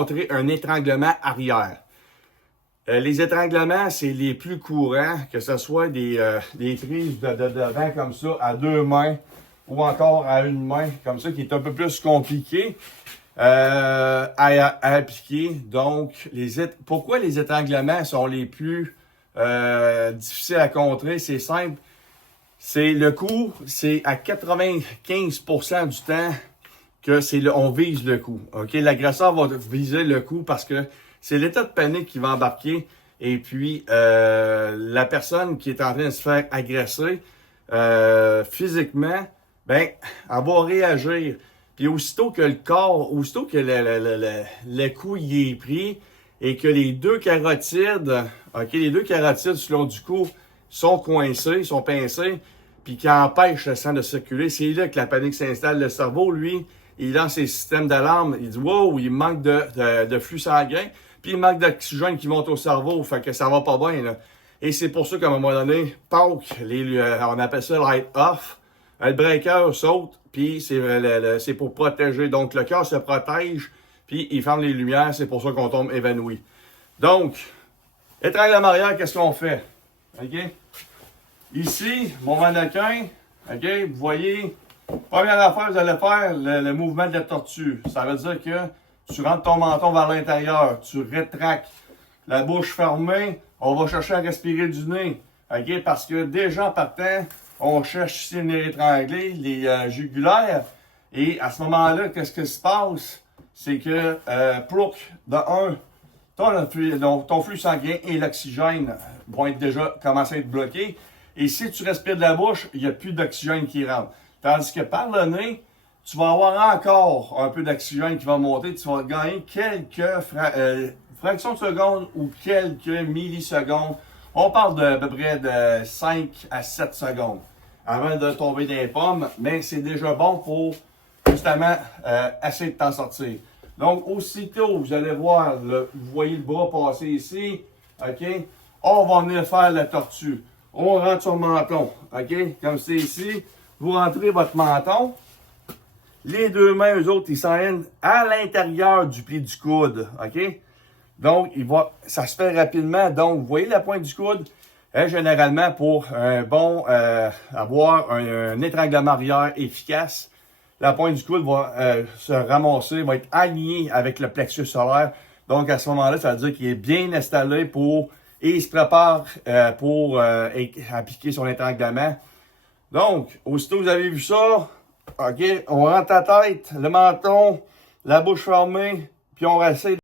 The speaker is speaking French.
montrer un étranglement arrière. Les étranglements, c'est les plus courants, que ce soit des prises de devant comme ça, à 2 mains, ou encore à 1 main, comme ça, qui est un peu plus compliqué à appliquer. Donc, pourquoi les étranglements sont les plus difficiles à contrer? C'est simple. C'est le coup, c'est à 95% du temps que on vise le coup. OK? L'agresseur va viser le coup parce que c'est l'état de panique qui va embarquer. Et puis, la personne qui est en train de se faire agresser physiquement, ben, elle va réagir. Puis aussitôt que le coup y est pris et que les deux carotides, OK, les deux carotides sur le long du cou sont coincés, sont pincés, puis qui empêchent le sang de circuler, c'est là que la panique s'installe. Le cerveau, lui, il lance ses systèmes d'alarme, il dit « Wow, il manque de flux sanguin », puis il manque d'oxygène qui monte au cerveau, fait que ça va pas bien, là. Et c'est pour ça qu'à un moment donné, on appelle ça « light off », le breaker saute, puis c'est pour protéger. Donc, le cœur se protège, puis il ferme les lumières, c'est pour ça qu'on tombe évanoui. Donc, étranglement arrière, qu'est-ce qu'on fait? OK? Ici, mon mannequin, OK, vous voyez, première affaire, vous allez faire le mouvement de la tortue. Ça veut dire que tu rentres ton menton vers l'intérieur, tu rétractes la bouche fermée, on va chercher à respirer du nez. OK, parce que déjà en partant, on cherche ici une étranglée, les jugulaires. Et à ce moment-là, qu'est-ce qui se passe? C'est que, ton flux sanguin et l'oxygène vont être déjà commencé à être bloqués. Et si tu respires de la bouche, il n'y a plus d'oxygène qui rentre. Tandis que par le nez, tu vas avoir encore un peu d'oxygène qui va monter. Tu vas gagner quelques fractions de secondes ou quelques millisecondes. On parle de à peu près de 5 à 7 secondes avant de tomber dans les pommes. Mais c'est déjà bon pour justement essayer de t'en sortir. Donc, aussitôt, vous allez voir, vous voyez le bras passer ici. OK? On va venir faire la tortue. On rentre sur le menton. OK? Comme c'est ici. Vous rentrez votre menton. Les deux mains, eux autres, ils s'en viennent à l'intérieur du pli du coude. OK? Donc, ça se fait rapidement. Donc, vous voyez la pointe du coude? Généralement, pour avoir un étranglement arrière efficace, la pointe du coude va se ramasser, va être alignée avec le plexus solaire. Donc, à ce moment-là, ça veut dire qu'il est bien installé et il se prépare pour appliquer son étranglement. Donc, aussitôt que vous avez vu ça, OK, on rentre la tête, le menton, la bouche fermée, puis on essaie